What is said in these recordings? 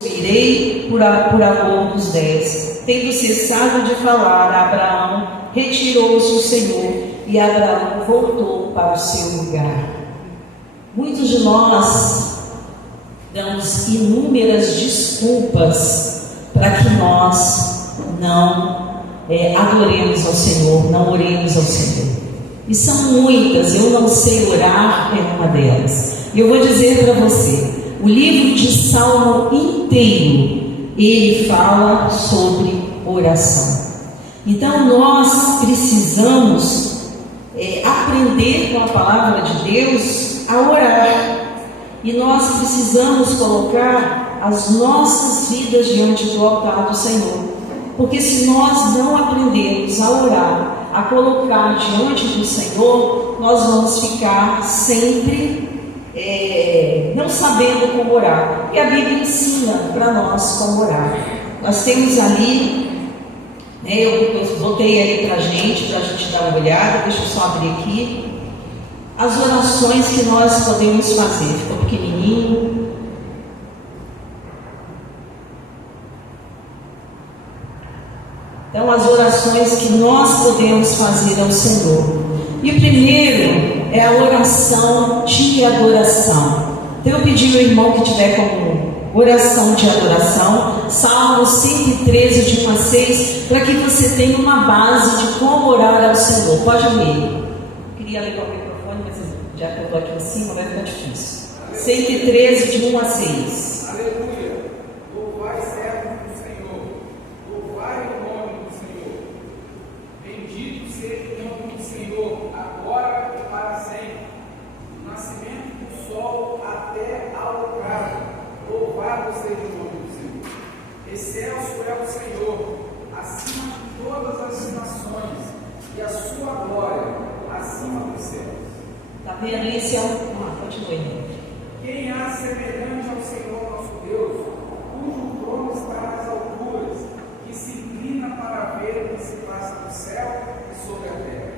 Irei por amor dos 10. Tendo cessado de falar a Abraão, retirou-se o Senhor e Abraão voltou para o seu lugar. Muitos de nós damos inúmeras desculpas para que nós não adoremos ao Senhor, não oremos ao Senhor. E são muitas, eu não sei orar, é uma delas. E eu vou dizer para você, o livro de Salmo inteiro, ele fala sobre oração. Então nós precisamos aprender com a palavra de Deus a orar. E nós precisamos colocar as nossas vidas diante do altar do Senhor. Porque se nós não aprendermos a orar, a colocar diante do Senhor, nós vamos ficar sempre não sabendo como orar. E a Bíblia ensina para nós como orar. Nós temos ali, eu botei ali para a gente dar uma olhada. Deixa eu só abrir aqui as orações que nós podemos fazer. Ficou pequenininho. Então, as orações que nós podemos fazer ao Senhor. E o primeiro é a oração de adoração. Então eu pedi ao irmão que tiver como oração de adoração, Salmo 113, de 1 a 6, para que você tenha uma base de como orar ao Senhor. Pode ler. Queria ligar o microfone, mas já que eu estou aqui em cima vai ficar difícil. 113, de 1 a 6. Aleluia! Louvai servo do Senhor, louvai o nome do Senhor. Bendito seja o nome do Senhor, agora e para sempre. Do nascimento do sol até ao ocaso, louvado seja o nome do Senhor. Excelso é o Senhor, acima de todas as nações, e a sua glória acima dos céus. Está vendo? Esse é o... continue. Quem há semelhante ao Senhor nosso Deus, cujo trono está nas alturas, que se inclina para ver o que se passa no céu e sobre a terra.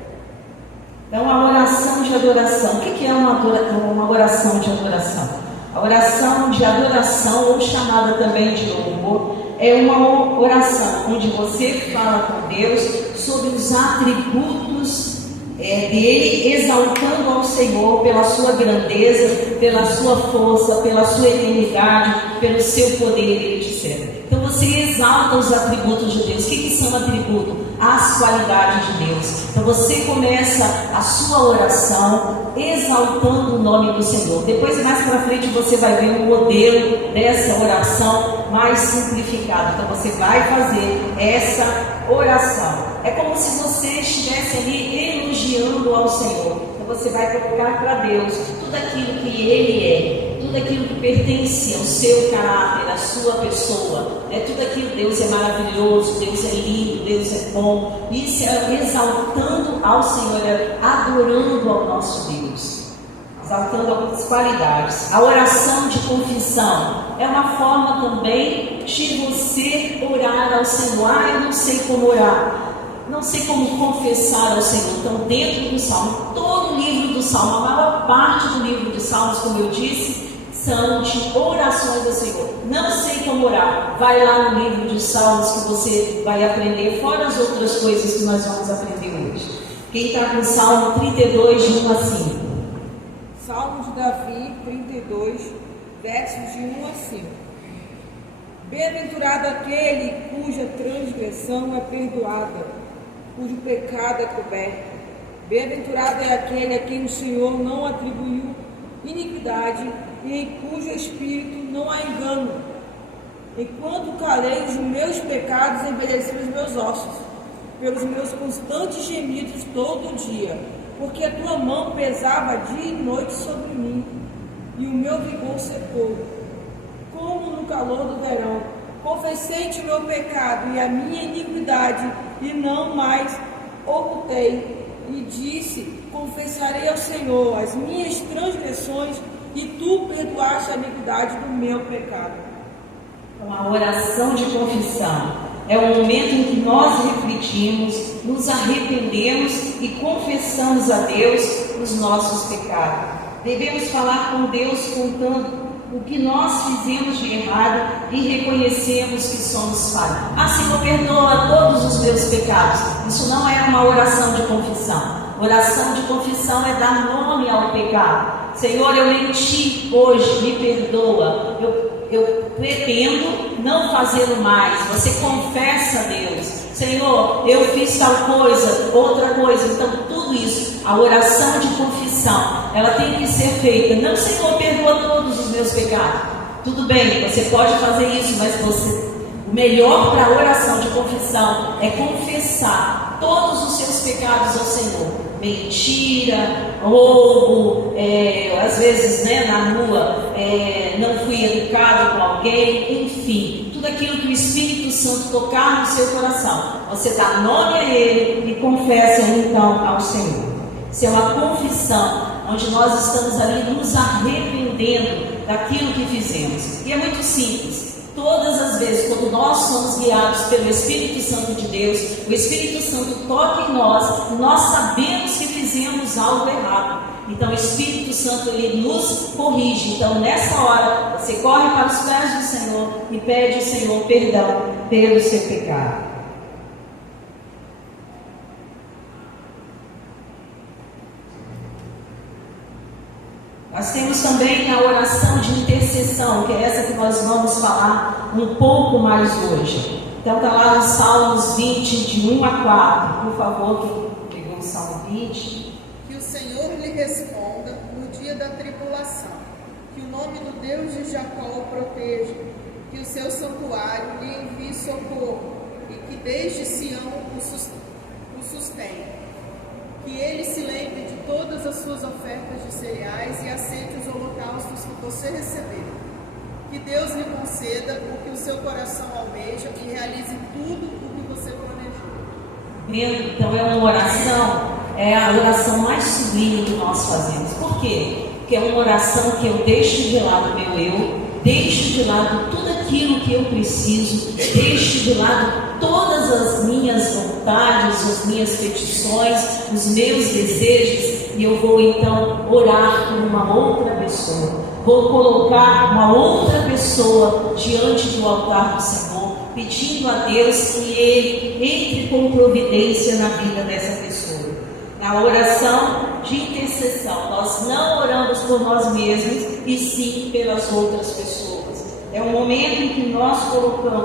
Então, a oração de adoração. O que é uma oração de adoração? A oração de adoração, ou chamada também de louvor, é uma oração onde você fala com Deus sobre os atributos dele, exaltando ao Senhor pela sua grandeza, pela sua força, pela sua eternidade, pelo seu poder, etc. Então você exalta os atributos de Deus. O que são atributos? As qualidades de Deus. Então você começa a sua oração exaltando o nome do Senhor. Depois, mais para frente, você vai ver um modelo dessa oração mais simplificado. Então você vai fazer essa oração. É como se você estivesse ali elogiando ao Senhor. Então você vai colocar para Deus tudo aquilo que Ele é, tudo aquilo que pertence ao seu caráter, à sua pessoa, tudo aquilo. Deus é maravilhoso, Deus é lindo, Deus é bom. Isso é exaltando ao Senhor, adorando ao nosso Deus, exaltando as qualidades. A oração de confissão é uma forma também de você orar ao Senhor. Eu não sei como orar, não sei como confessar ao Senhor. Então, dentro do Salmo, todo o livro do Salmo, a maior parte do livro de Salmos, como eu disse, são de orações ao Senhor. Não sei como orar, vai lá no livro de Salmos que você vai aprender, fora as outras coisas que nós vamos aprender hoje. Quem está com o Salmo 32, de 1 a 5? Salmo de Davi, 32, versos de 1 a 5. Bem-aventurado aquele cuja transgressão é perdoada, cujo pecado é coberto. Bem-aventurado é aquele a quem o Senhor não atribuiu iniquidade e em cujo espírito não há engano. Enquanto calei os meus pecados, envelheceram os meus ossos, pelos meus constantes gemidos todo dia, porque a tua mão pesava dia e noite sobre mim, e o meu vigor secou, como no calor do verão. Confessei-te o meu pecado e a minha iniquidade, e não mais ocultei. E disse: confessarei ao Senhor as minhas transgressões, e tu perdoaste a iniquidade do meu pecado. Então, a oração de confissão é o momento em que nós refletimos, nos arrependemos e confessamos a Deus os nossos pecados. Devemos falar com Deus contando o que nós fizemos de errado e reconhecemos que somos falhos. Ah, Senhor, perdoa todos os meus pecados. Isso não é uma oração de confissão. Oração de confissão é dar nome ao pecado. Senhor, eu menti hoje, me perdoa. Eu pretendo não fazê-lo mais. Você confessa a Deus. Senhor, eu fiz tal coisa, outra coisa. Então, tudo isso, a oração de confissão, ela tem que ser feita. Não, Senhor, perdoa todos os meus pecados. Tudo bem, você pode fazer isso, mas o melhor para a oração de confissão é confessar todos os seus pecados ao Senhor. Mentira, roubo, às vezes, na rua, não fui educado com alguém, enfim, tudo aquilo que o Espírito Santo tocar no seu coração, você dá nome a Ele e confessa então ao Senhor. Isso é uma confissão, onde nós estamos ali nos arrependendo daquilo que fizemos. E é muito simples. Todas as vezes, quando nós somos guiados pelo Espírito Santo de Deus, o Espírito Santo toca em nós sabemos que fizemos algo errado. Então o Espírito Santo, ele nos corrige. Então nessa hora, você corre para os pés do Senhor e pede ao Senhor perdão pelo seu pecado. Nós temos também a oração de intercessão, que é essa que nós vamos falar um pouco mais hoje. Então está lá no Salmos 20, de 1 a 4. Por favor, quem pegou o Salmo 20. Que o Senhor lhe responda no dia da tribulação, que o nome do Deus de Jacó o proteja, que o seu santuário lhe envie socorro, e que desde Sião o sustenha. Que ele se lembre de todas as suas ofertas de cereais e aceite os holocaustos que você recebeu. Que Deus lhe conceda o que o seu coração almeja e realize tudo o que você planejou. Então é uma oração, é a oração mais sublime que nós fazemos. Por quê? Porque é uma oração que eu deixo de lado meu eu, deixo de lado tudo aquilo que eu preciso, deixo de lado todas as minhas vontades, as minhas petições, os meus desejos, e eu vou então orar por uma outra pessoa. Vou colocar uma outra pessoa diante do altar do Senhor, pedindo a Deus que Ele entre com providência na vida dessa pessoa. Na oração de intercessão, nós não oramos por nós mesmos, e sim pelas outras pessoas. É um momento em que nós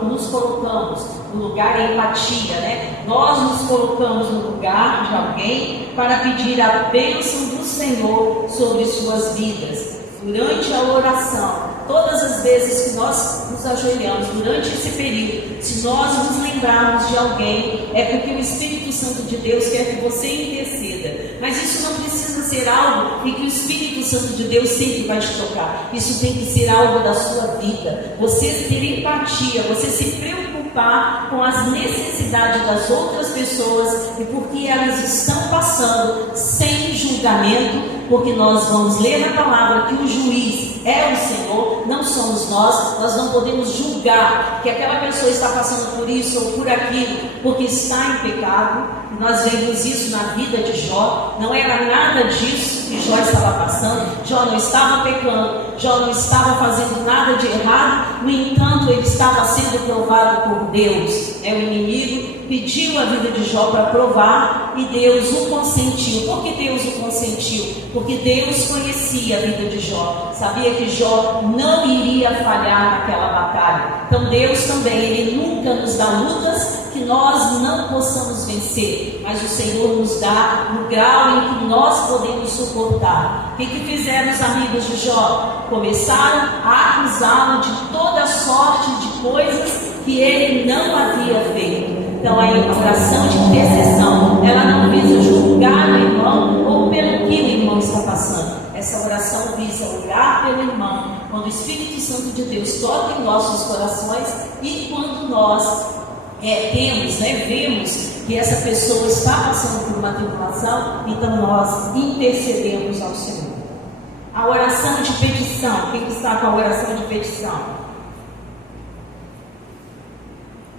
nos colocamos no lugar de empatia, Nós nos colocamos no lugar de alguém para pedir a bênção do Senhor sobre suas vidas. Durante a oração, todas as vezes que nós nos ajoelhamos, durante esse período, se nós nos lembrarmos de alguém, é porque o Espírito Santo de Deus quer que você interceda. Mas isso não precisa ser algo em que o Espírito Santo de Deus sempre vai te tocar. Isso tem que ser algo da sua vida. Você ter empatia, você se preocupar com as necessidades das outras pessoas e por que elas estão passando, sem julgamento, porque nós vamos ler na palavra que o juiz é o Senhor, não somos nós não podemos julgar que aquela pessoa está passando por isso ou por aquilo, porque está em pecado. Nós vemos isso na vida de Jó, não era nada disso que Jó estava passando. Jó não estava pecando, Jó não estava fazendo nada de errado, no entanto ele estava sendo provado por Deus. O inimigo pediu a vida de Jó para provar e Deus o consentiu. Por que Deus o consentiu? Porque Deus conhecia a vida de Jó, sabia que Jó não iria falhar naquela batalha. Então Deus também, Ele nunca nos dá lutas que nós não possamos vencer, mas o Senhor nos dá no grau em que nós podemos suportar. O que fizeram os amigos de Jó? Começaram a acusá-lo de toda sorte de coisas que ele não havia feito. Então a oração de intercessão, ela não visa julgar o irmão ou pelo que o irmão está passando. Essa oração visa orar pelo irmão, quando o Espírito Santo de Deus toca em nossos corações e quando nós vemos que essa pessoa está passando por uma tribulação, então nós intercedemos ao Senhor. A oração de petição, quem está com a oração de petição?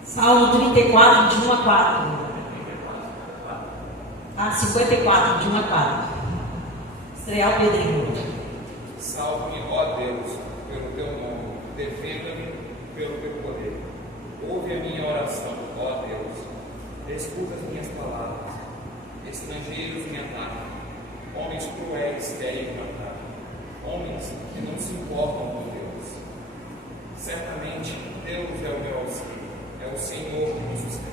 Salmo 34, de 1 a 4. 54, de 1 a 4. Estrear o Pedrinho. Salve-me, ó Deus, pelo teu defenda-me pelo teu poder. Ouve a minha oração, ó Deus. Escuta as minhas palavras. Estrangeiros me atacam. Homens cruéis querem me matar. Homens que não se importam com Deus. Certamente Deus é o meu auxílio. É o Senhor que me sustenta.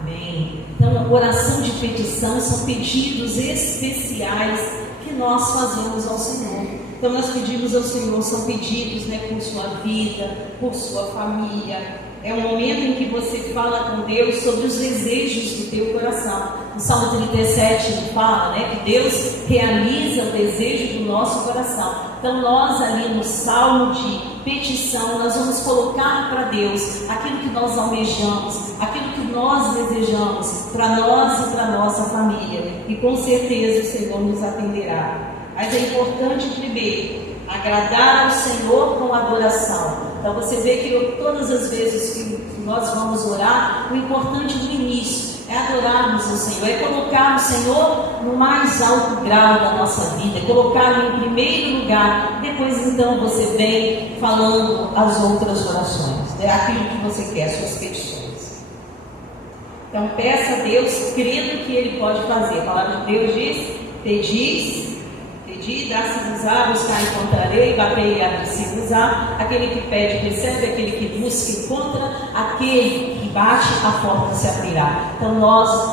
Amém. Então, a oração de petição são pedidos especiais que nós fazemos ao Senhor. Então, nós pedimos ao Senhor, são pedidos, por sua vida, por sua família. É um momento em que você fala com Deus sobre os desejos do teu coração. No Salmo 37 fala, que Deus realiza o desejo do nosso coração. Então, nós ali no Salmo de petição, nós vamos colocar para Deus aquilo que nós almejamos, aquilo que nós desejamos para nós e para nossa família. E com certeza o Senhor nos atenderá. Mas é importante primeiro agradar ao Senhor com adoração. Então você vê que todas as vezes que nós vamos orar, o importante no início é adorarmos o Senhor, é colocar o Senhor no mais alto grau da nossa vida, colocá-lo em primeiro lugar. Depois então você vem falando as outras orações, aquilo que você quer, suas petições. Então peça a Deus crendo que Ele pode fazer. A palavra de Deus diz: pedi, dá-se-vos-á, buscar, encontrarei, batei e abrir-se-vos-á. Aquele que pede, recebe, aquele que busca, encontra, aquele que bate, a porta se abrirá. Então nós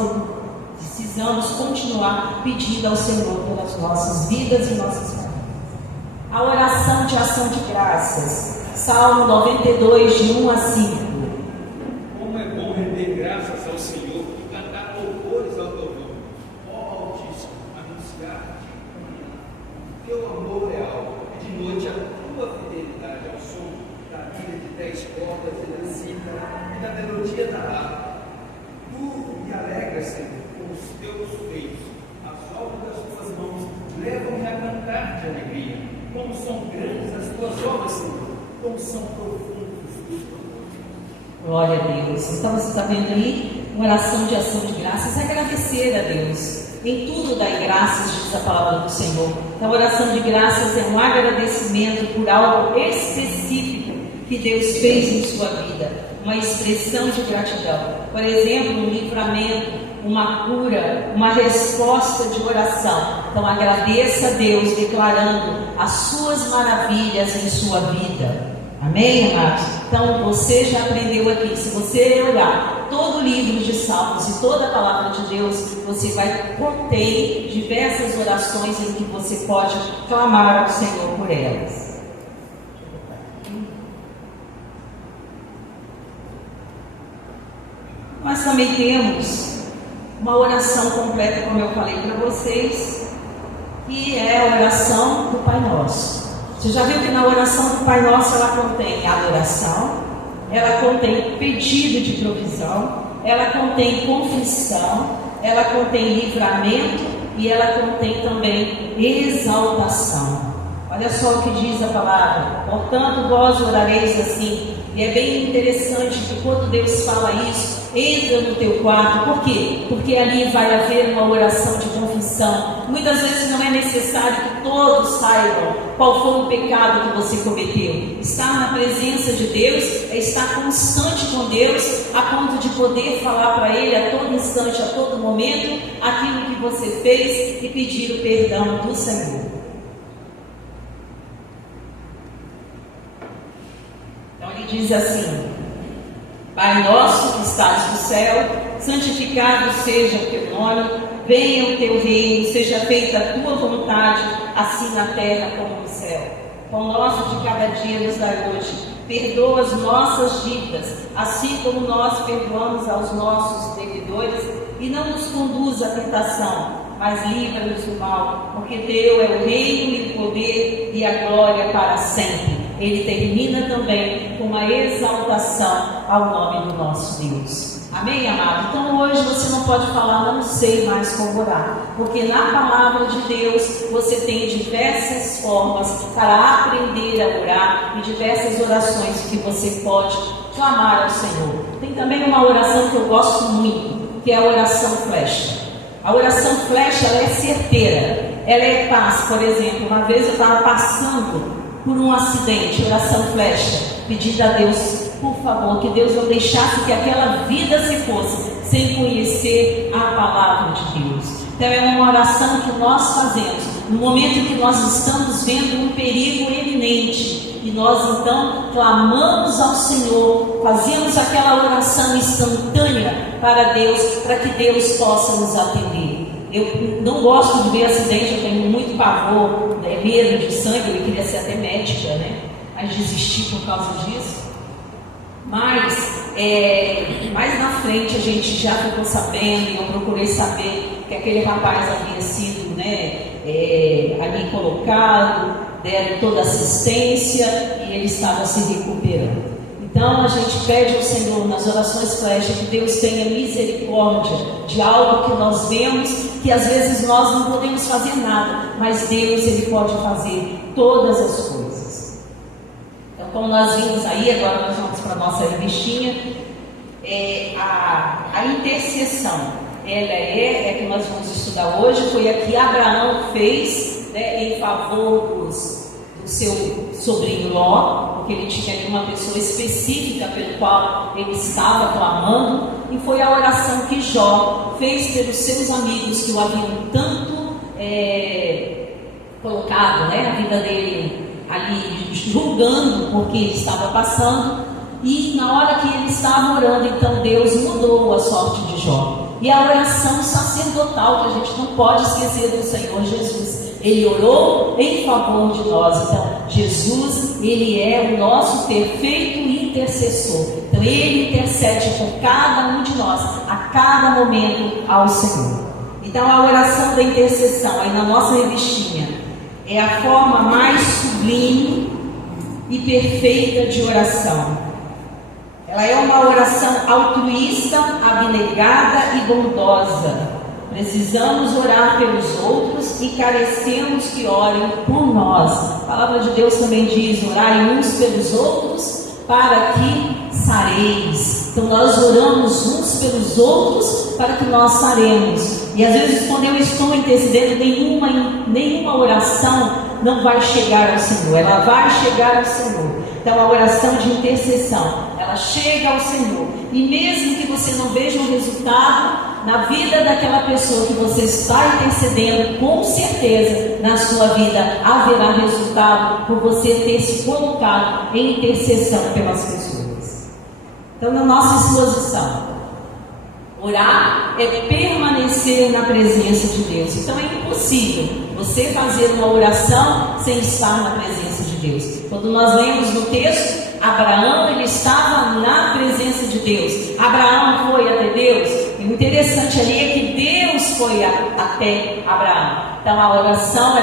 precisamos continuar pedindo ao Senhor pelas nossas vidas e nossas famílias. A oração de ação de graças, Salmo 92, de 1 a 5. Como é bom render graças ao Senhor e cantar louvores ao teu nome, ó Altíssimo, anunciar teu amor leal, e de noite a tua fidelidade ao som da lira de 10 cordas e da cítara e da melodia da harpa. Tu me alegras, Senhor, com os teus feitos. As obras das tuas mãos levam-me a cantar de alegria. Como são grandes as tuas obras, Senhor, como são profundos os teus amores. Glória a Deus. Então você está vendo aí uma oração de ação de graças, é agradecer a Deus. Em tudo dai graças, diz a palavra do Senhor. Então a oração de graças é um agradecimento por algo específico que Deus fez em sua vida, uma expressão de gratidão. Por exemplo, um livramento, uma cura, uma resposta de oração. Então agradeça a Deus declarando as suas maravilhas em sua vida. Amém, amados? Então você já aprendeu aqui. Se você olhar todo o livro de Salmos e toda a palavra de Deus, você vai conter diversas orações em que você pode clamar ao Senhor por elas. Nós também temos uma oração completa, como eu falei para vocês, que é a oração do Pai Nosso. Você já viu que na oração do Pai Nosso ela contém adoração, ela contém pedido de provisão, ela contém confissão, ela contém livramento e ela contém também exaltação. Olha só o que diz a palavra: portanto vós orareis assim. E é bem interessante que quando Deus fala isso, entra no teu quarto. Por quê? Porque ali vai haver uma oração de confissão. Muitas vezes não é necessário que todos saibam qual foi o pecado que você cometeu. Estar na presença de Deus é estar constante com Deus, a ponto de poder falar para Ele a todo instante, a todo momento, aquilo que você fez e pedir o perdão do Senhor. Então ele diz assim: Pai nosso que estás no céu, santificado seja o teu nome, venha o teu reino, seja feita a tua vontade, assim na terra como no céu. Pão nosso de cada dia nos dai hoje, perdoa as nossas dívidas, assim como nós perdoamos aos nossos devedores, e não nos conduza à tentação, mas livra-nos do mal, porque teu é o reino e o poder e a glória para sempre. Ele termina também com uma exaltação ao nome do nosso Deus. Amém, amado? Então hoje você não pode falar, não sei mais como orar, porque na palavra de Deus você tem diversas formas para aprender a orar e diversas orações que você pode clamar ao Senhor. Tem também uma oração que eu gosto muito, que é a oração flecha. A oração flecha, ela é certeira, ela é paz. Por exemplo, uma vez eu estava passando por um acidente, oração flecha, pedindo a Deus, por favor, que Deus não deixasse que aquela vida se fosse sem conhecer a palavra de Deus. Então é uma oração que nós fazemos no momento que nós estamos vendo um perigo iminente, e nós então clamamos ao Senhor, fazemos aquela oração instantânea para Deus, para que Deus possa nos atender. Eu não gosto de ver acidente, eu tenho muito pavor, medo de sangue, eu queria ser até médica, né? Mas desisti por causa disso. Mas mais na frente a gente já ficou sabendo, e eu procurei saber que aquele rapaz havia sido, ali colocado, deram toda assistência e ele estava se recuperando. Então a gente pede ao Senhor nas orações flecha que Deus tenha misericórdia de algo que nós vemos, que às vezes nós não podemos fazer nada, mas Deus, Ele pode fazer todas as coisas. Então, como nós vimos aí, agora nós vamos para a nossa revistinha, a intercessão, ela que nós vamos estudar hoje, foi a que Abraão fez, em favor do seu sobrinho Ló, porque ele tinha ali uma pessoa específica pelo qual ele estava clamando, e foi a oração que Jó fez pelos seus amigos que o haviam tanto colocado, a vida dele ali, julgando porque ele estava passando, e na hora que ele estava orando, então Deus mudou a sorte de Jó. E a oração sacerdotal, que a gente não pode esquecer do Senhor Jesus. Ele orou em favor de nós. Então, Jesus, Ele é o nosso perfeito intercessor. Então, Ele intercede por cada um de nós, a cada momento, ao Senhor. Então, a oração da intercessão, aí na nossa revistinha, é a forma mais sublime e perfeita de oração. Ela é uma oração altruísta, abnegada e bondosa. Precisamos orar pelos outros e carecemos que orem por nós. A palavra de Deus também diz: orai uns pelos outros para que sareis. Então nós oramos uns pelos outros para que nós saremos. E às vezes, quando eu estou intercedendo, nenhuma oração não vai chegar ao Senhor. Ela vai chegar ao Senhor. Então a oração de intercessão, ela chega ao Senhor. E mesmo que você não veja um resultado na vida daquela pessoa que você está intercedendo, com certeza na sua vida haverá resultado por você ter se colocado em intercessão pelas pessoas. Então, na nossa exposição, orar é permanecer na presença de Deus. Então é impossível você fazer uma oração sem estar na presença de Deus. Quando nós lemos no texto, Abraão, ele estava na presença de Deus. Abraão foi até Deus. E o interessante ali é que Deus foi até Abraão. Então a oração,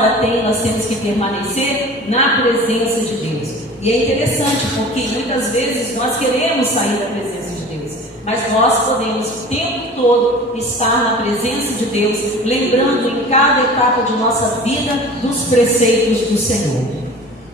nós temos que permanecer na presença de Deus. E é interessante porque muitas vezes nós queremos sair da presença de Deus, mas nós podemos o tempo todo estar na presença de Deus, lembrando em cada etapa de nossa vida dos preceitos do Senhor.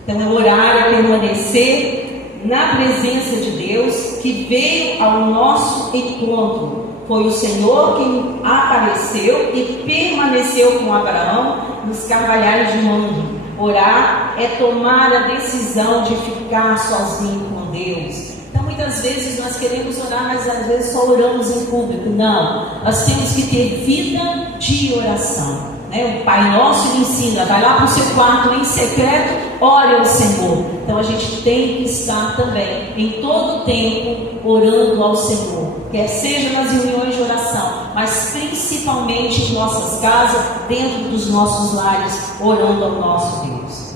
Então orar é permanecer na presença de Deus, que veio ao nosso encontro. Foi o Senhor quem apareceu e permaneceu com Abraão nos carvalhais de Mamre. Orar é tomar a decisão de ficar sozinho com Deus. Então muitas vezes nós queremos orar, mas às vezes só oramos em público. Não, nós temos que ter vida de oração. O Pai Nosso lhe ensina: vai lá para o seu quarto em secreto, ore ao Senhor. Então a gente tem que estar também em todo tempo orando ao Senhor, quer seja nas reuniões de oração, mas principalmente em nossas casas, dentro dos nossos lares, orando ao nosso Deus.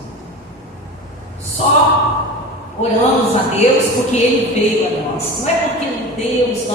Só oramos a Deus porque Ele veio a nós. Não é porque Deus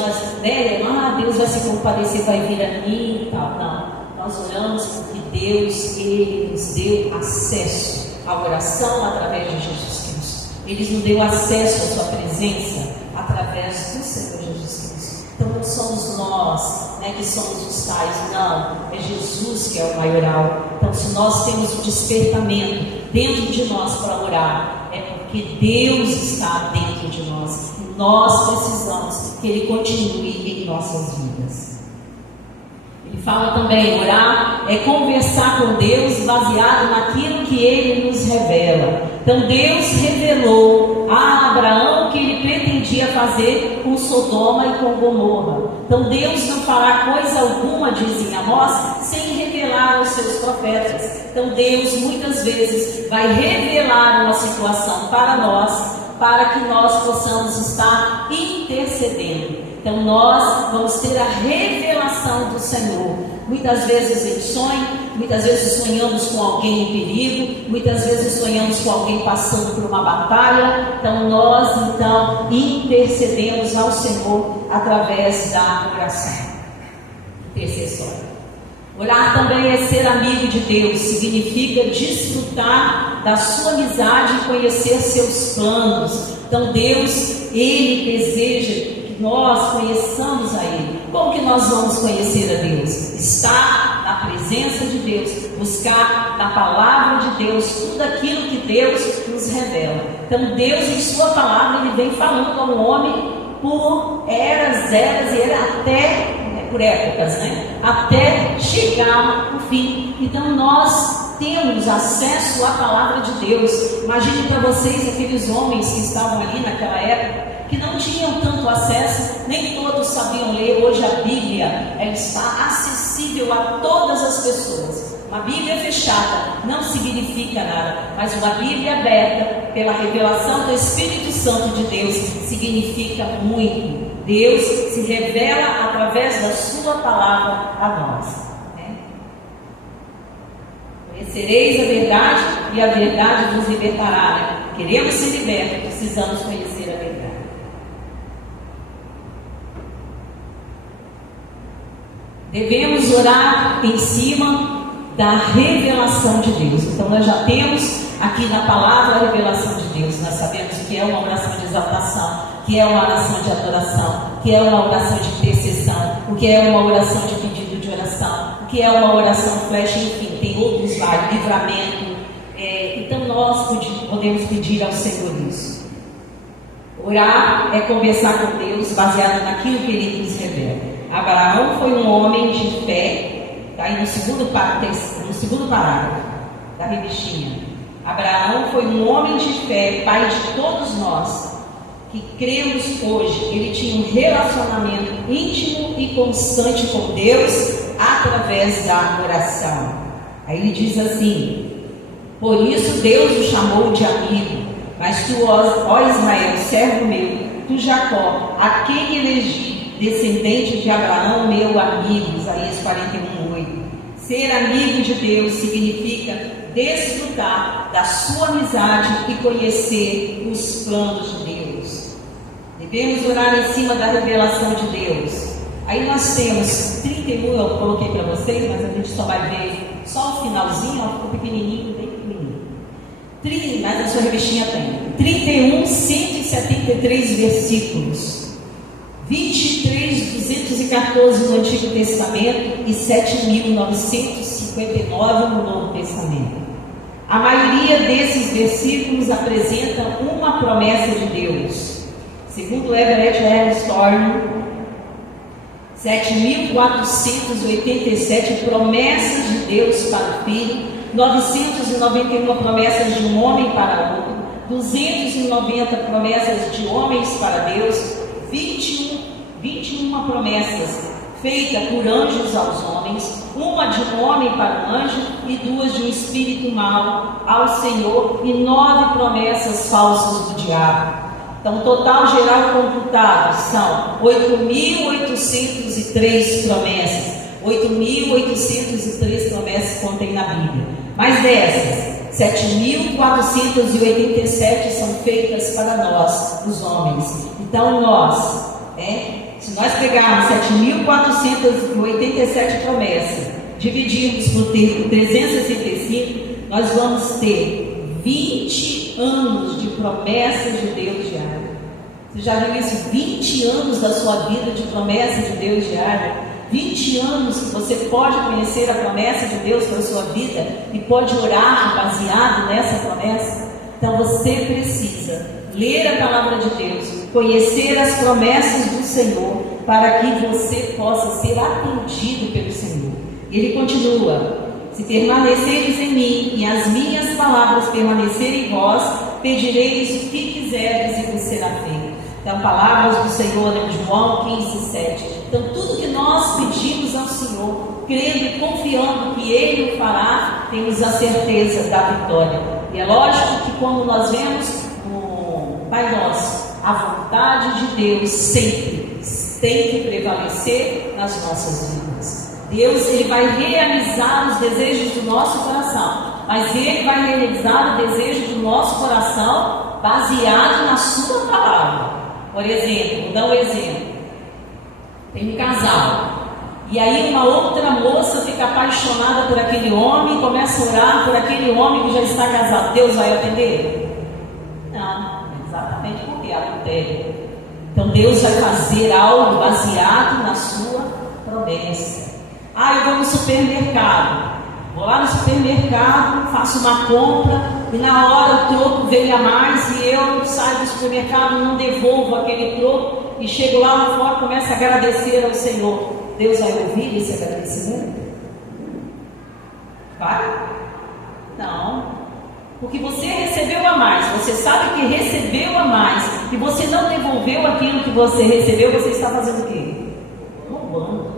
Deus vai se compadecer, vai vir a mim e tal. Não. Nós oramos porque Deus, Ele nos deu acesso à oração através de Jesus Cristo. Ele nos deu acesso à sua presença através do Senhor Jesus Cristo. Então não somos nós, que somos os tais, não. É Jesus que é o maioral. Então se nós temos um despertamento dentro de nós para orar, é porque Deus está dentro de nós. E nós precisamos que Ele continue em nossas vidas. Ele fala também: orar é conversar com Deus baseado naquilo que Ele nos revela. Então Deus revelou a Abraão que ele pretendia fazer com Sodoma e com Gomorra. Então Deus não fará coisa alguma, diz em Amós, sem revelar aos seus profetas. Então Deus muitas vezes vai revelar uma situação para nós, para que nós possamos estar intercedendo. Então nós vamos ter a revelação do Senhor, muitas vezes em sonho, muitas vezes sonhamos com alguém em perigo, muitas vezes sonhamos com alguém passando por uma batalha. Então nós intercedemos ao Senhor através da oração intercessória. Orar também é ser amigo de Deus, significa desfrutar da sua amizade e conhecer seus planos. Então Deus, Ele deseja que nós conheçamos a Ele. Como que nós vamos conhecer a Deus? Estar na presença de Deus, buscar na palavra de Deus tudo aquilo que Deus nos revela. Então Deus, em sua palavra, Ele vem falando ao homem por eras e até por épocas, até chegar no fim. Então nós temos acesso à palavra de Deus. Imagine para vocês aqueles homens que estavam ali naquela época, que não tinham tanto acesso, nem todos sabiam ler. Hoje a Bíblia ela está acessível a todas as pessoas. Uma Bíblia fechada não significa nada, mas uma Bíblia aberta pela revelação do Espírito Santo de Deus significa muito. Deus se revela através da sua palavra a nós. Conhecereis a verdade e a verdade nos libertará. Queremos ser libertos, precisamos conhecer a verdade. Devemos orar em cima da revelação de Deus. Então nós já temos aqui na palavra a revelação de Deus. Nós sabemos o que é uma oração de exaltação, o que é uma oração de adoração, o que é uma oração de intercessão, o que é uma oração de pedido de oração, o que é uma oração flecha, enfim, tem outros vários, livramento. Então nós podemos pedir ao Senhor isso. Orar é conversar com Deus baseado naquilo que Ele nos revela. Abraão foi um homem de fé, está aí no segundo parágrafo da revistinha. Abraão foi um homem de fé, pai de todos nós que cremos hoje. Ele tinha um relacionamento íntimo e constante com Deus através da oração. Aí ele diz assim: por isso Deus o chamou de amigo. Mas tu, ó Israel, servo meu, tu Jacó, a quem elegi, descendente de Abraão, meu amigo. Isaías 41:8. Ser amigo de Deus significa desfrutar da sua amizade e conhecer os planos de Deus. Devemos orar em cima da revelação de Deus. Aí nós temos 31, eu coloquei para vocês, mas a gente só vai ver só o finalzinho, ficou pequenininho, bem pequenininho. Mas na sua revistinha tem 31, 173 versículos, 23.214 no Antigo Testamento e 7.959 no Novo Testamento. A maioria desses versículos apresenta uma promessa de Deus. Segundo Everett Storm, 7.487 promessas de Deus para o Filho, 991 promessas de um homem para outro, 290 promessas de homens para Deus, 21 promessas feitas por anjos aos homens, uma de um homem para um anjo e 2 de um espírito mau ao Senhor, e 9 promessas falsas do diabo. Então, o total geral computado são 8.803 promessas. 8.803 promessas contém na Bíblia. Mas dessas, 7.487 são feitas para nós, os homens. Então, se nós pegarmos 7.487 promessas, dividirmos por 365, nós vamos ter 20 anos de promessas de Deus diária. Você já viu isso? 20 anos da sua vida de promessa de Deus diária. 20 anos que você pode conhecer a promessa de Deus para a sua vida e pode orar baseado nessa promessa. Então você precisa ler a palavra de Deus, conhecer as promessas do Senhor, para que você possa ser atendido pelo Senhor. E ele continua: se permaneceres em mim e as minhas palavras permanecerem em vós, pedireis o que quiserdes e vos será feito. Então, palavras do Senhor em João 15:7. Então, tudo que nós pedimos ao Senhor, crendo e confiando que Ele o fará, temos a certeza da vitória. E é lógico que quando nós vemos no Pai Nosso, a vontade de Deus sempre tem que prevalecer nas nossas vidas. Deus, Ele vai realizar os desejos do nosso coração, mas Ele vai realizar o desejo do nosso coração baseado na sua palavra. Por exemplo, vou dar um exemplo. Tem um casal, e aí uma outra moça fica apaixonada por aquele homem e começa a orar por aquele homem que já está casado. Deus vai atender? Não, exatamente porque é adultério. Então Deus vai fazer algo baseado na sua promessa. Eu vou no supermercado. Vou lá no supermercado, faço uma compra e na hora o troco veio a mais e eu saio do supermercado, não devolvo aquele troco e chego lá fora e começo a agradecer ao Senhor. Deus vai ouvir esse agradecimento? Vai? Não. Porque você recebeu a mais, você sabe que recebeu a mais e você não devolveu aquilo que você recebeu, você está fazendo o quê? Roubando.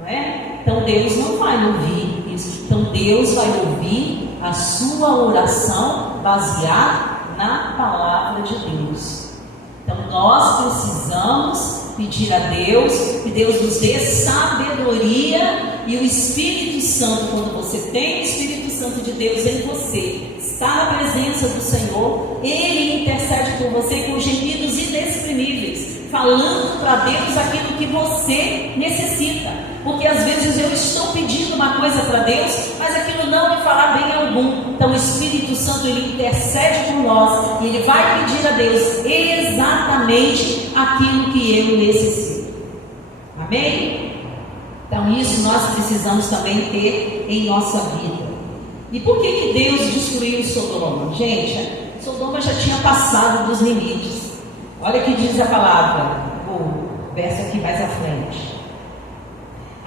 Não é? Então Deus não vai ouvir isso. Então Deus vai ouvir a sua oração baseada na palavra de Deus. Então nós precisamos pedir a Deus, que Deus nos dê sabedoria e o Espírito Santo. Quando você tem o Espírito Santo de Deus em você, está na presença do Senhor, Ele intercede por você com gemidos inexprimíveis, falando para Deus aquilo que você necessita. Porque às vezes eu estou pedindo uma coisa para Deus, mas aquilo não me fará bem algum. Então o Espírito Santo, Ele intercede por nós e Ele vai pedir a Deus exatamente aquilo que eu necessito. Amém? Então isso nós precisamos também ter em nossa vida. E por que Deus destruiu Sodoma? Gente, Sodoma já tinha passado dos limites. Olha o que diz a palavra, o verso aqui mais à frente.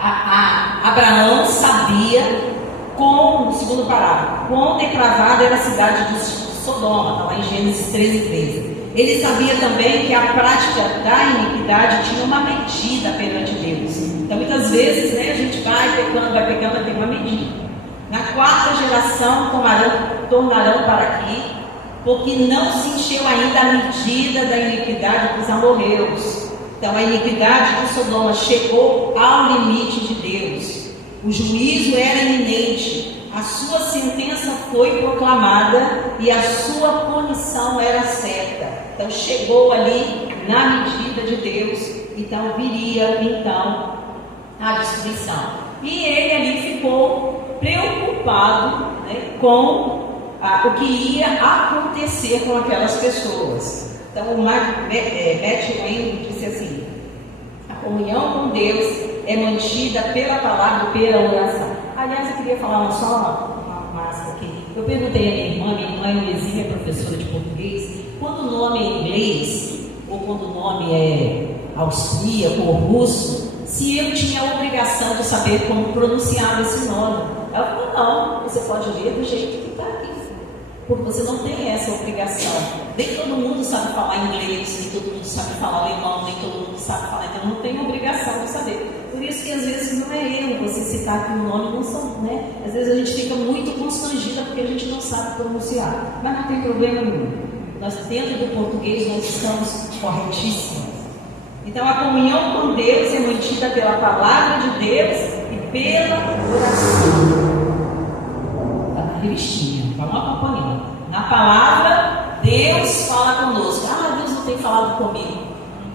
Abraão sabia, no segundo parágrafo, quão depravada era a cidade de Sodoma, está lá em Gênesis 13:13. Ele sabia também que a prática da iniquidade tinha uma medida perante Deus. Então muitas vezes a gente vai pecando, tem uma medida. Na quarta geração tornarão para aqui, porque não se encheu ainda a medida da iniquidade dos amorreus. Então a iniquidade de Sodoma chegou ao limite de Deus. O juízo era iminente, a sua sentença foi proclamada e a sua punição era certa. Então chegou ali na medida de Deus, então viria a destruição. E ele ali ficou preocupado com o que ia acontecer com aquelas pessoas. Então o Matt Wayne disse assim: a comunhão com Deus é mantida pela palavra e pela oração. Aliás, eu queria falar só uma máscara aqui. Eu perguntei à minha irmã é uma exímia professora de português, quando o nome é inglês ou quando o nome é austríaco ou russo, se eu tinha a obrigação de saber como pronunciar esse nome. Ela falou: não, você pode ler do jeito que está aqui, porque você não tem essa obrigação. Nem todo mundo sabe falar inglês, nem todo mundo sabe falar alemão, nem todo mundo sabe falar, então não tem obrigação de saber. Por isso que às vezes não é erro você citar aqui o nome, não são, às vezes a gente fica muito constrangida porque a gente não sabe pronunciar, mas não tem problema nenhum. Nós, dentro do português, nós estamos corretíssimos. Então a comunhão com Deus é mantida pela palavra de Deus e pela oração. Está na revistinha, vamos acompanhando. Na palavra, Deus fala conosco. Deus não tem falado comigo.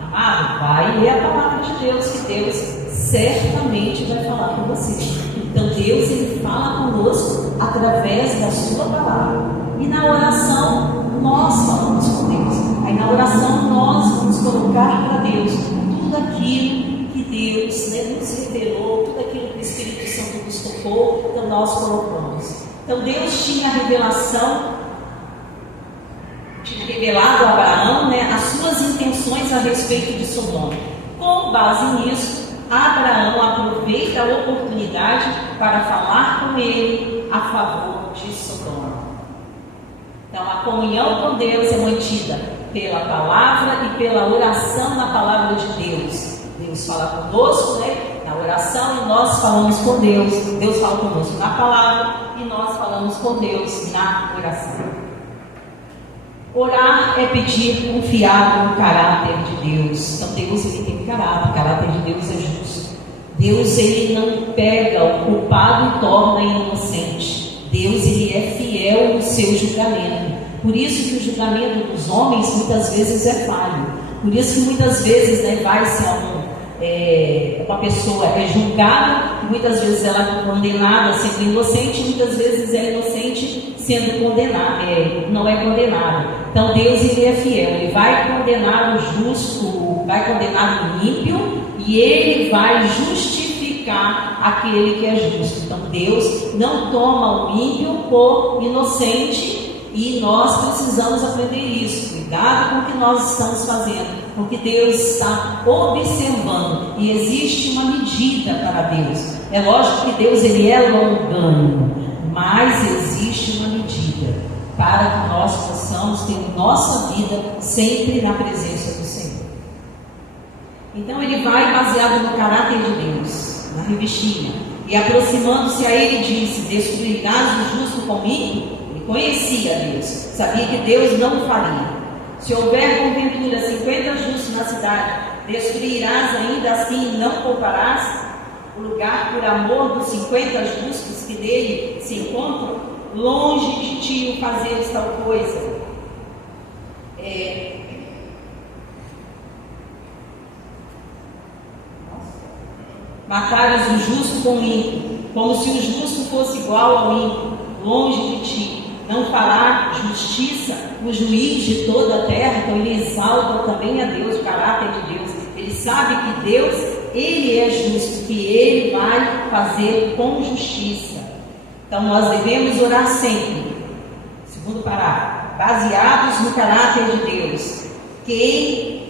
Amado, vai ler a palavra de Deus, que Deus certamente vai falar com você. Então Deus, Ele fala conosco através da sua palavra. E na oração, nós falamos com Deus. Aí na oração nós vamos colocar para Deus tudo aquilo que Deus nos revelou, tudo aquilo que o Espírito Santo nos tocou, então nós colocamos. Então Deus tinha revelado a Abraão as suas intenções a respeito de Sodoma. Com base nisso, Abraão aproveita a oportunidade para falar com ele a favor de Sodoma. Então, a comunhão com Deus é mantida pela palavra e pela oração na palavra de Deus. Deus fala conosco, na oração, e nós falamos com Deus. Deus fala conosco na palavra e nós falamos com Deus na oração. Orar é pedir confiado no caráter de Deus. Então Deus, ele tem caráter, o caráter de Deus é justo. Deus, ele não pega o culpado e torna inocente. Deus, ele é fiel no seu julgamento. Por isso que o julgamento dos homens muitas vezes é falho. Por isso que muitas vezes vai-se uma pessoa é julgada, muitas vezes ela é condenada sendo inocente, muitas vezes é inocente sendo condenada, não é condenada. Então Deus, ele é fiel, ele vai condenar o justo, vai condenar o ímpio, e ele vai justificar aquele que é justo. Então Deus não toma o ímpio por inocente, e nós precisamos aprender isso. Cuidado com o que nós estamos fazendo, porque Deus está observando, e existe uma medida para Deus. É lógico que Deus, ele é longânimo, mas existe uma medida para que nós possamos ter nossa vida sempre na presença do Senhor. Então ele vai baseado no caráter de Deus, na revistinha, e aproximando-se a ele disse: destruirás o justo com o ímpio? Ele conhecia Deus, sabia que Deus não faria. Se houver porventura 50 justos na cidade, destruirás ainda assim e não pouparás o lugar por amor dos 50 justos que nele se encontram? Longe de ti o fazeres tal coisa. Matares o justo com o ímpio, como se o justo fosse igual ao ímpio. Longe de ti. Não fará justiça o juiz de toda a terra? Então ele exalta também a Deus, o caráter de Deus. Ele sabe que Deus, ele é justo, que ele vai fazer com justiça. Então nós devemos orar sempre, segundo parágrafo, baseados no caráter de Deus, quem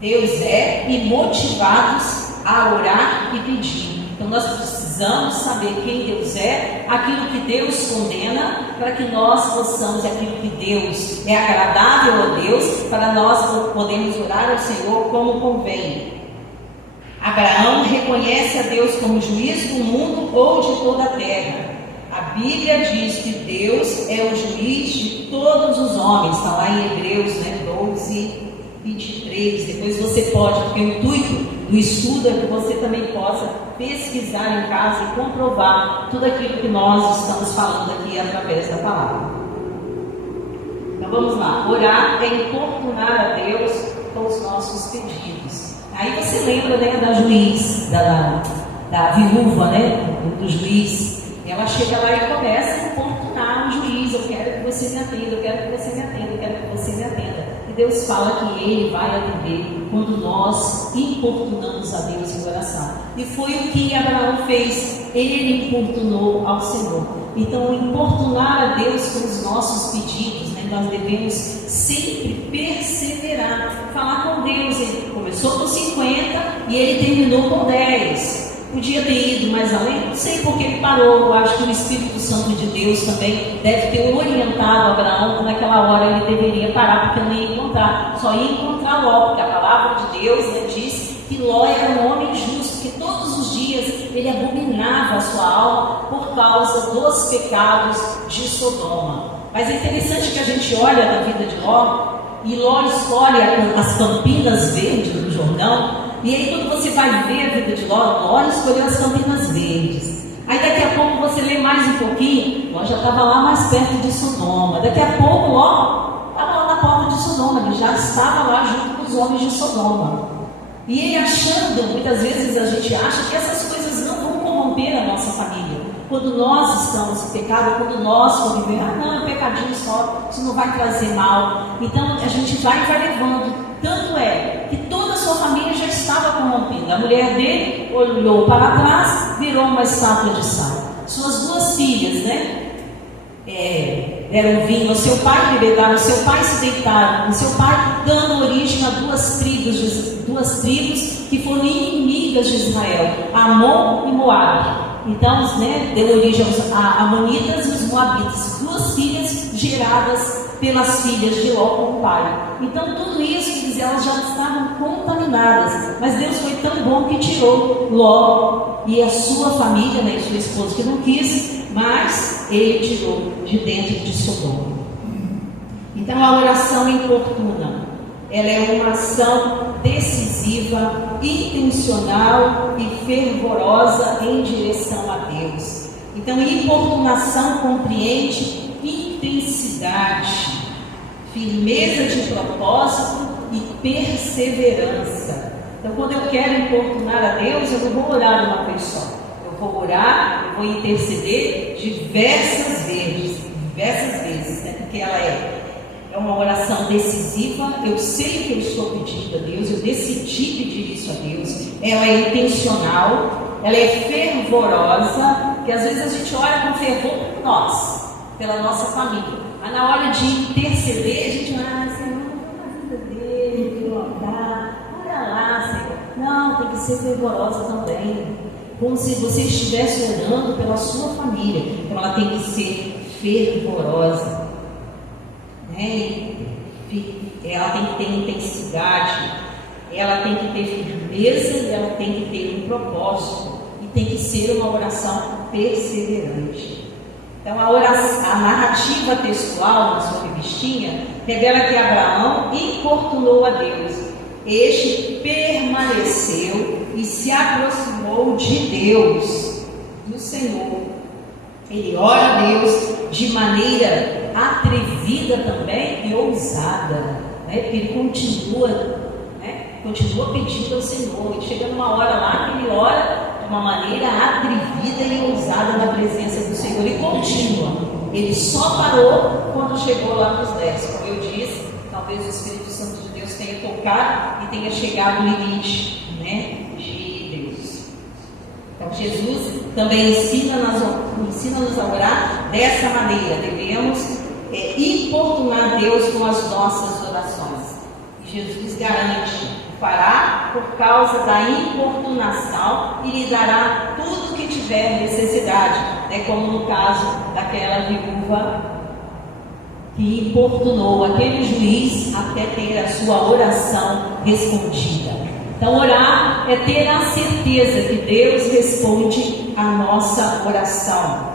Deus é, e motivados a orar e pedir. Então nós precisamos saber quem Deus é, aquilo que Deus condena, para que nós possamos, aquilo que Deus é agradável a Deus, para nós podermos orar ao Senhor como convém. Abraão reconhece a Deus como juiz do mundo ou de toda a terra. A Bíblia diz que Deus é o juiz de todos os homens, está lá em Hebreus 12, 23. Depois você pode, porque o intuito do estudo é que você também possa pesquisar em casa e comprovar tudo aquilo que nós estamos falando aqui através da palavra. Então vamos lá. Orar é importunar a Deus com os nossos pedidos. Aí você lembra, da juiz, da viúva, do juiz. Ela chega lá e começa a importunar o juiz: eu quero que você me atenda, eu quero que você me atenda, eu quero que você me atenda. E Deus fala que ele vai atender quando nós importunamos a Deus em oração. E foi o que Abraão fez, ele importunou ao Senhor. Então, importunar a Deus com os nossos pedidos, nós devemos sempre perseverar, falar com Deus. Ele começou com 50 e ele terminou com 10. Podia ter ido mais além, não sei porque ele parou. Eu acho que o Espírito Santo de Deus também deve ter orientado Abraão que naquela hora ele deveria parar, porque não ia encontrar, só ia encontrar Ló, porque a palavra de Deus diz que Ló era um homem justo, que todos os dias ele abominava a sua alma por causa dos pecados de Sodoma. Mas é interessante que a gente olha na vida de Ló, e Ló escolhe as campinas verdes do Jordão. E aí quando você vai ver a vida de Ló escolheu as campinas verdes. Aí daqui a pouco você lê mais um pouquinho, Ló já estava lá mais perto de Sodoma. Daqui a pouco Ló estava lá na porta de Sodoma, ele já estava lá junto com os homens de Sodoma. E ele achando, muitas vezes a gente acha que essas coisas não vão corromper a nossa família. Quando nós estamos em pecado, quando nós convivemos, não, é um pecadinho só, isso não vai trazer mal. Então a gente vai levando. Tanto é que toda a sua família já estava corrompida. A mulher dele olhou para trás, virou uma estátua de sal. Suas duas filhas, deram vinho, ao seu pai bebedaram, ao seu pai se deitaram, ao seu pai dando origem a duas tribos que foram inimigas de Israel, Amon e Moabe. Então, deu origem aos Amonitas e os Moabitas, duas filhas geradas pelas filhas de Ló com o pai. Então, tudo isso, quer dizer, elas já estavam contaminadas, mas Deus foi tão bom que tirou Ló e a sua família, e sua esposa que não quis, mas ele tirou de dentro de Sodoma. Então, a oração importuna, ela é uma ação decisiva, intencional e fervorosa em direção a Deus. Então, importunação compreende intensidade, firmeza de propósito e perseverança. Então, quando eu quero importunar a Deus, eu não vou orar uma vez só. Eu vou orar, eu vou interceder diversas vezes, porque ela é uma oração decisiva. Eu sei o que eu estou pedindo a Deus, eu decidi pedir isso a Deus. Ela é intencional, ela é fervorosa, que às vezes a gente ora com fervor por nós, pela nossa família. Mas na hora de interceder, a gente Senhor, na vida dele, que ora lá, Senhor. Não, tem que ser fervorosa também, como se você estivesse orando pela sua família. Então ela tem que ser fervorosa, ela tem que ter intensidade, ela tem que ter firmeza e ela tem que ter um propósito, e tem que ser uma oração perseverante. Então a narrativa textual na sua revistinha revela que Abraão importunou a Deus. Este permaneceu e se aproximou de Deus, do Senhor. Ele ora a Deus de maneira atrevida também e ousada, porque ele continua pedindo ao Senhor. E chega numa hora lá que ele ora de uma maneira atrevida e ousada na presença do Senhor. E continua. Ele só parou quando chegou lá nos 10. Como eu disse, talvez o Espírito Santo de Deus tenha tocado e tenha chegado no limite, de Deus. Então Jesus também ensina-nos a orar dessa maneira. Devemos importunar Deus com as nossas orações. E Jesus garante que fará por causa da importunação e lhe dará tudo o que tiver necessidade, como no caso daquela viúva que importunou aquele juiz até ter a sua oração respondida. Então, orar é ter a certeza que Deus responde a nossa oração.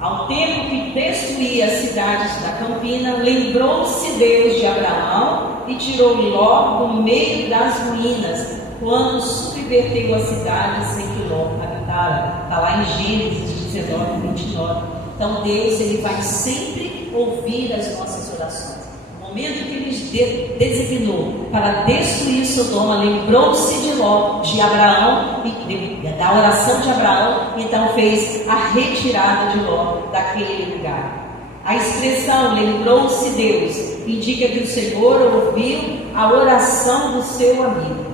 Ao tempo que destruía as cidades da campina, lembrou-se Deus de Abraão e tirou Ló do meio das ruínas, quando subverteu a cidade sem que Ló habitara. Está lá em Gênesis 19, 29. Então Deus, ele vai sempre ouvir as nossas orações. No momento que ele designou para destruir Sodoma, lembrou-se de Ló, de Abraão, e da oração de Abraão, então fez a retirada de Ló daquele lugar. A expressão lembrou-se Deus indica que o Senhor ouviu a oração do seu amigo.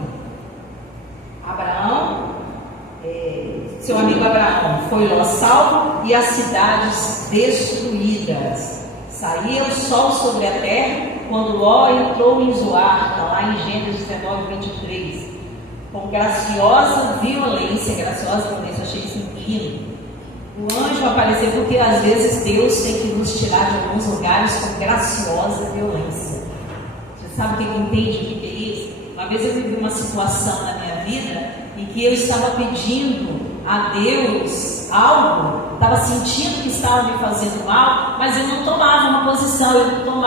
Seu amigo Abraão foi Ló salvo e as cidades destruídas. Saía o sol sobre a terra quando Ló entrou em Zoar, está lá em Gênesis 19, 23. Com graciosa violência, achei isso lindo. O anjo apareceu porque às vezes Deus tem que nos tirar de alguns lugares com graciosa violência. Você sabe o que entende o que é isso? Uma vez eu vivi uma situação na minha vida em que eu estava pedindo a Deus algo, estava sentindo que estava me fazendo mal, mas eu não tomava uma posição, não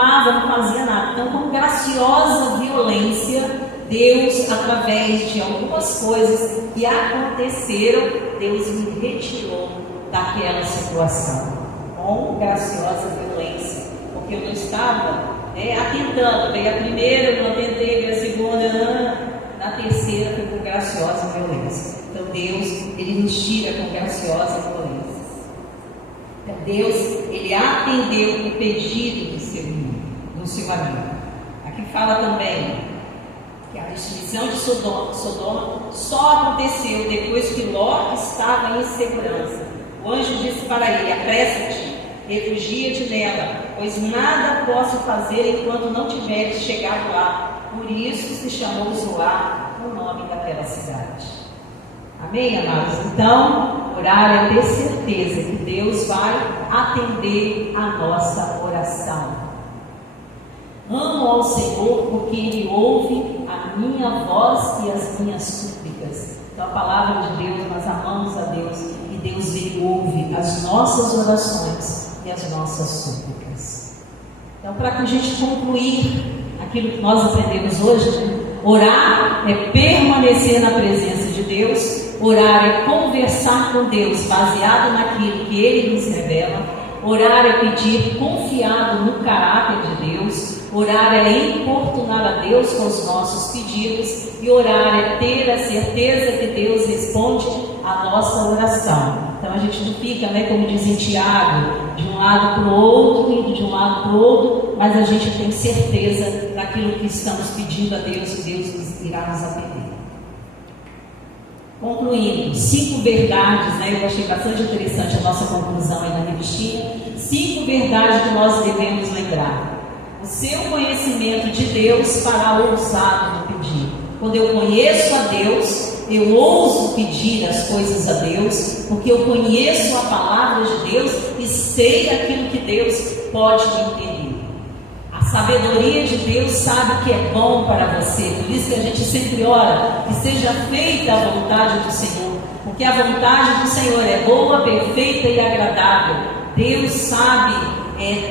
fazia nada. Então, com graciosa violência, Deus, através de algumas coisas que aconteceram, Deus me retirou daquela situação, com graciosa violência, porque eu não estava atentando. Veio a primeira, eu não atentei, veio a segunda, na terceira foi com graciosa violência. Então Deus, ele nos tira com graciosa violência. Então Deus, ele atendeu o pedido do seu amigo. Aqui fala também que a destruição de Sodoma só aconteceu depois que Ló estava em segurança. O anjo disse para ele: apressa-te, refugia-te nela, pois nada posso fazer enquanto não tiveres chegado lá. Por isso se chamou Zoar, o nome daquela cidade. Amém, amados? Então, orar é ter certeza que Deus vai atender a nossa oração. Amo ao Senhor porque Ele ouve a minha voz e as minhas súplicas. Então, a palavra de Deus, nós amamos a Deus e Deus Ele ouve as nossas orações e as nossas súplicas. Então, para que a gente concluir aquilo que nós aprendemos hoje, orar é permanecer na presença de Deus, orar é conversar com Deus baseado naquilo que Ele nos revela, orar é pedir confiado no caráter de Deus, orar é importunar a Deus com os nossos pedidos e orar é ter a certeza que Deus responde a nossa oração. Então a gente não fica, como diz em Tiago, de um lado para o outro, indo de um lado para o outro, mas a gente tem certeza daquilo que estamos pedindo a Deus e Deus irá nos atender. Concluindo, 5 verdades, eu achei bastante interessante a nossa conclusão aí na revistinha. 5 verdades que nós devemos lembrar. O seu conhecimento de Deus fará ousado no pedir. Quando eu conheço a Deus, eu ouso pedir as coisas a Deus, porque eu conheço a palavra de Deus e sei aquilo que Deus pode me entender. A sabedoria de Deus sabe o que é bom para você, por isso que a gente sempre ora que seja feita a vontade do Senhor, porque a vontade do Senhor é boa, perfeita e agradável. Deus sabe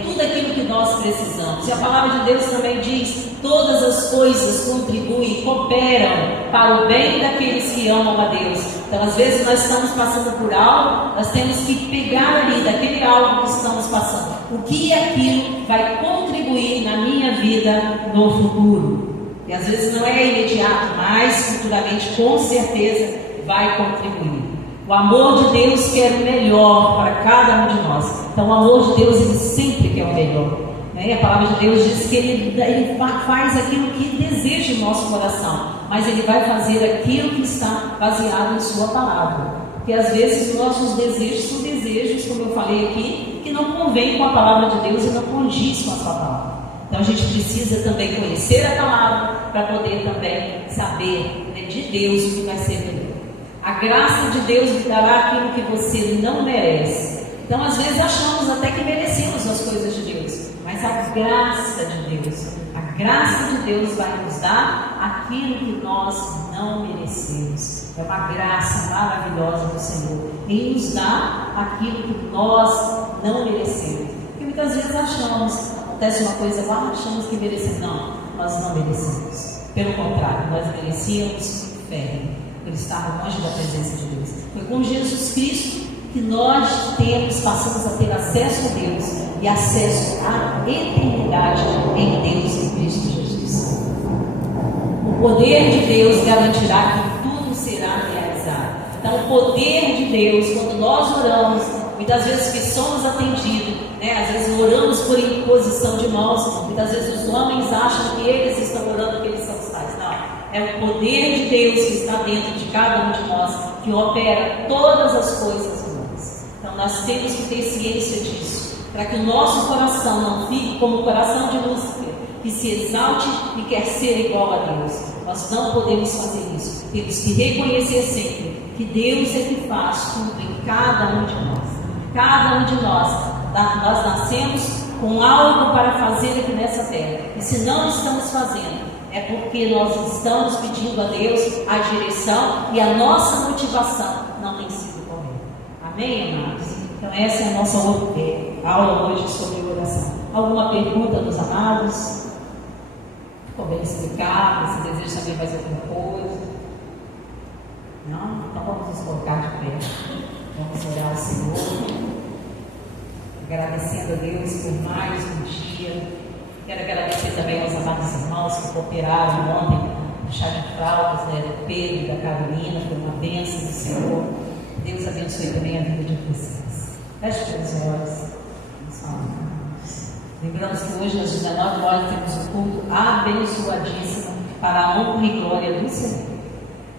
tudo aquilo que nós precisamos, e a palavra de Deus também diz: todas as coisas contribuem, cooperam para o bem daqueles que amam a Deus. Então às vezes nós estamos passando por algo, nós temos que pegar ali daquele algo que estamos passando, o que aquilo vai contribuir na minha vida no futuro, e às vezes não é imediato, mas futuramente com certeza vai contribuir. O amor de Deus quer o melhor para cada um de nós. Então o amor de Deus, Ele sempre quer o melhor. A palavra de Deus diz que Ele faz aquilo que deseja o nosso coração, mas Ele vai fazer aquilo que está baseado em Sua palavra. Porque às vezes os nossos desejos são desejos, como eu falei aqui, que não convêm com a palavra de Deus e não condiz com a Sua palavra. Então a gente precisa também conhecer a palavra para poder também saber de Deus o que vai ser melhor. A graça de Deus lhe dará aquilo que você não merece. Então às vezes achamos até que merecemos as coisas de Deus, mas a graça de Deus vai nos dar aquilo que nós não merecemos. É uma graça maravilhosa do Senhor. Ele nos dá aquilo que nós não merecemos. Porque muitas vezes acontece uma coisa lá, achamos que merecemos. Não, nós não merecemos. Pelo contrário, nós merecíamos inferno, por estar longe da presença de Deus. Foi com Jesus Cristo que nós passamos a ter acesso a Deus e acesso à eternidade em Deus em Cristo Jesus. O poder de Deus garantirá que tudo será realizado. Então o poder de Deus, quando nós oramos, muitas vezes que somos atendidos, às vezes oramos por imposição de mãos, muitas vezes os homens acham que eles estão orando, que eles são os tais. Não, é o poder de Deus que está dentro de cada um de nós, que opera todas as coisas humanas. Então nós temos que ter ciência disso, para que o nosso coração não fique como o coração de Lúcifer, que se exalte e quer ser igual a Deus. Nós não podemos fazer isso. Temos que reconhecer sempre que Deus é que faz tudo em cada um de nós. Cada um de nós nascemos com algo para fazer aqui nessa terra, e se não estamos fazendo, é porque nós estamos pedindo a Deus a direção e a nossa motivação não tem sido correta. Amém, amados? Então essa é a nossa aula hoje sobre oração. Alguma pergunta dos amados? Ficou bem explicado? Se deseja saber mais alguma coisa? Não? Então vamos nos colocar de pé. Vamos orar ao Senhor, agradecendo a Deus por mais um dia. Quero agradecer também aos amados irmãos que cooperaram ontem no chá de fraldas, do Pedro e da Carolina. Foi uma bênção do Senhor. Deus abençoe também a vida de vocês. Feche os olhos. Lembramos que hoje às 19 horas temos um culto abençoadíssimo para a honra e glória do Senhor.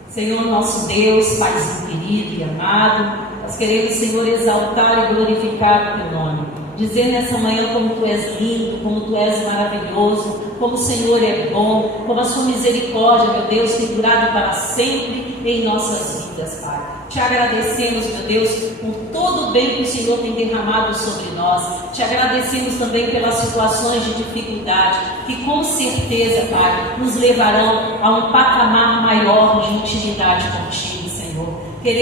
Senhor nosso Deus, Paizinho querido e amado, nós queremos, Senhor, exaltar e glorificar o Teu nome. Dizer nessa manhã como Tu és lindo, como Tu és maravilhoso, como o Senhor é bom, como a Sua misericórdia, meu Deus, tem durado para sempre em nossas vidas, Pai. Te agradecemos, meu Deus, por todo o bem que o Senhor tem derramado sobre nós. Te agradecemos também pelas situações de dificuldade, que com certeza, Pai, nos levarão a um patamar maior de intimidade contigo, Senhor. Queremos